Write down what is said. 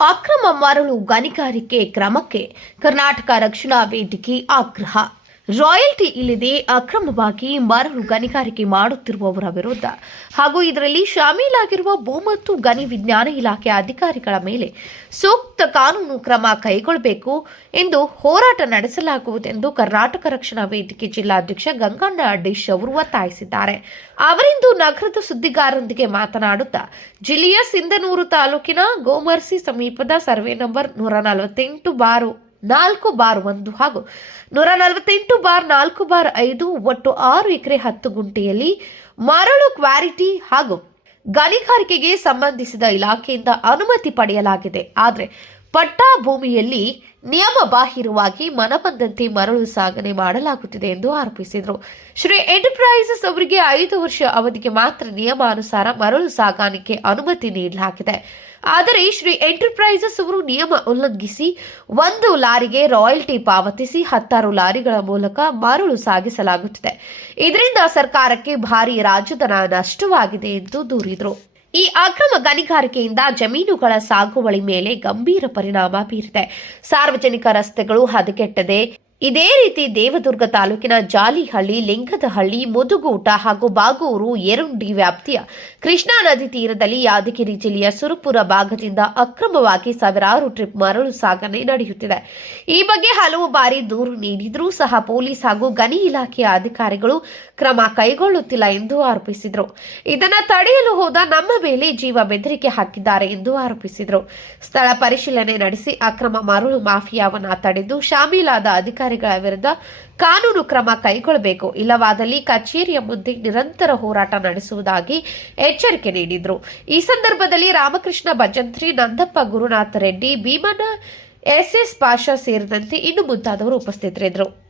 ಅಕ್ರಮ ಮರಳು ಗಣಿಗಾರಿಕೆ ಕ್ರಮಕ್ಕೆ ಕರ್ನಾಟಕ ರಕ್ಷಣಾ ವೇದಿಕೆ ಆಗ್ರಹ ರಾಯಲ್ಟಿ ಇಲ್ಲದೆ ಅಕ್ರಮವಾಗಿ ಮರಳು ಗಣಿಗಾರಿಕೆ ಮಾಡುತ್ತಿರುವವರ ವಿರುದ್ಧ ಹಾಗೂ ಇದರಲ್ಲಿ ಶಾಮೀಲಾಗಿರುವ ಭೂ ಮತ್ತು ಗಣಿ ವಿಜ್ಞಾನ ಇಲಾಖೆ ಅಧಿಕಾರಿಗಳ ಮೇಲೆ ಸೂಕ್ತ ಕಾನೂನು ಕ್ರಮ ಕೈಗೊಳ್ಳಬೇಕು ಎಂದು ಹೋರಾಟ ನಡೆಸಲಾಗುವುದೆಂದು ಕರ್ನಾಟಕ ರಕ್ಷಣಾ ವೇದಿಕೆ ಜಿಲ್ಲಾಧ್ಯಕ್ಷ ಗಂಗಣ್ಣ ಅಡ್ಡೀಶ್ ಅವರು ಒತ್ತಾಯಿಸಿದ್ದಾರೆ. ಅವರಿಂದು ನಗರದ ಸುದ್ದಿಗಾರರೊಂದಿಗೆ ಮಾತನಾಡುತ್ತಾ ಜಿಲ್ಲೆಯ ಸಿಂಧನೂರು ತಾಲೂಕಿನ ಗೋಮರ್ಸಿ ಸಮೀಪದ ಸರ್ವೆ ನಂಬರ್ ನೂರ ನಲವತ್ತೆಂಟು ಬಾರು ನಾಲ್ಕು ಬಾರ್ ಒಂದು ಹಾಗೂ ನೂರ ನಲವತ್ತೆಂಟು ಬಾರ್ ನಾಲ್ಕು ಬಾರ್ ಐದು ಒಟ್ಟು ಆರು ಎಕರೆ ಹತ್ತು ಗುಂಟೆಯಲ್ಲಿ ಮರಳು ಕ್ವಾರಿಟಿ ಹಾಗೂ ಗಣಿಗಾರಿಕೆಗೆ ಸಂಬಂಧಿಸಿದ ಇಲಾಖೆಯಿಂದ ಅನುಮತಿ ಪಡೆಯಲಾಗಿದೆ. ಆದರೆ ಪಟ್ಟಾ ಭೂಮಿಯಲ್ಲಿ ನಿಯಮ ಬಾಹಿರವಾಗಿ ಮನಬಂದಂತೆ ಮರಳು ಸಾಗಣೆ ಮಾಡಲಾಗುತ್ತಿದೆ ಎಂದು ಆರೋಪಿಸಿದರು. ಶ್ರೀ ಎಂಟರ್ಪ್ರೈಸಸ್ ಅವರಿಗೆ ಐದು ವರ್ಷ ಅವಧಿಗೆ ಮಾತ್ರ ನಿಯಮಾನುಸಾರ ಮರಳು ಸಾಗಾಣಿಕೆ ಅನುಮತಿ ನೀಡಲಾಗಿದೆ. ಆದರೆ ಶ್ರೀ ಎಂಟರ್ಪ್ರೈಸಸ್ ಅವರು ನಿಯಮ ಉಲ್ಲಂಘಿಸಿ ಒಂದು ಲಾರಿಗೆ ರಾಯಲ್ಟಿ ಪಾವತಿಸಿ ಹತ್ತಾರು ಲಾರಿಗಳ ಮೂಲಕ ಮರಳು ಸಾಗಿಸಲಾಗುತ್ತಿದೆ. ಇದರಿಂದ ಸರ್ಕಾರಕ್ಕೆ ಭಾರಿ ರಾಜಧನ ನಷ್ಟವಾಗಿದೆ ಎಂದು ದೂರಿದರು. ಈ ಅಕ್ರಮ ಗಣಿಗಾರಿಕೆಯಿಂದ ಜಮೀನುಗಳ ಸಾಗುವಳಿ ಮೇಲೆ ಗಂಭೀರ ಪರಿಣಾಮ ಬೀರಿದೆ. ಸಾರ್ವಜನಿಕ ರಸ್ತೆಗಳು ಹದಗೆಟ್ಟದೆ. ಇದೇ ರೀತಿ ದೇವದುರ್ಗ ತಾಲೂಕಿನ ಜಾಲಿಹಳ್ಳಿ, ಲಿಂಗದಹಳ್ಳಿ, ಮುದುಗೂಟ ಹಾಗೂ ಬಾಗೂರು ಎರುಂಡಿ ವ್ಯಾಪ್ತಿಯ ಕೃಷ್ಣಾ ನದಿ ತೀರದಲ್ಲಿ ಯಾದಗಿರಿ ಜಿಲ್ಲೆಯ ಸುರಪುರ ಭಾಗದಿಂದ ಅಕ್ರಮವಾಗಿ ಸಾವಿರಾರು ಟ್ರಿಪ್ ಮರಳು ಸಾಗಣೆ ನಡೆಯುತ್ತಿದೆ. ಈ ಬಗ್ಗೆ ಹಲವು ಬಾರಿ ದೂರು ನೀಡಿದರೂ ಸಹ ಪೊಲೀಸ್ ಹಾಗೂ ಗಣಿ ಇಲಾಖೆಯ ಅಧಿಕಾರಿಗಳು ಕ್ರಮ ಕೈಗೊಳ್ಳುತ್ತಿಲ್ಲ ಎಂದು ಆರೋಪಿಸಿದರು. ಇದನ್ನು ತಡೆಯಲು ಹೋದ ನಮ್ಮ ಮೇಲೆ ಜೀವ ಬೆದರಿಕೆ ಹಾಕಿದ್ದಾರೆ ಎಂದು ಆರೋಪಿಸಿದರು. ಸ್ಥಳ ಪರಿಶೀಲನೆ ನಡೆಸಿ ಅಕ್ರಮ ಮರಳು ಮಾಫಿಯಾವನ್ನ ತಡೆದು ಶಾಮೀಲಾದ ಅಧಿಕಾರಿಗಳ ವಿರುದ್ಧ ಕಾನೂನು ಕ್ರಮ ಕೈಗೊಳ್ಳಬೇಕು. ಇಲ್ಲವಾದಲ್ಲಿ ಕಚೇರಿಯ ಮುಂದೆ ನಿರಂತರ ಹೋರಾಟ ನಡೆಸುವುದಾಗಿ ಎಚ್ಚರಿಕೆ ನೀಡಿದರು. ಈ ಸಂದರ್ಭದಲ್ಲಿ ರಾಮಕೃಷ್ಣ ಭಜಂತ್ರಿ, ನಂದಪ್ಪ ಗುರುನಾಥ ರೆಡ್ಡಿ ಭೀಮನ ಎಸ್ ಪಾಷಾ ಸೇರಿದಂತೆ ಇನ್ನು ಮುಂತಾದವರು ಉಪಸ್ಥಿತರಿದ್ದರು.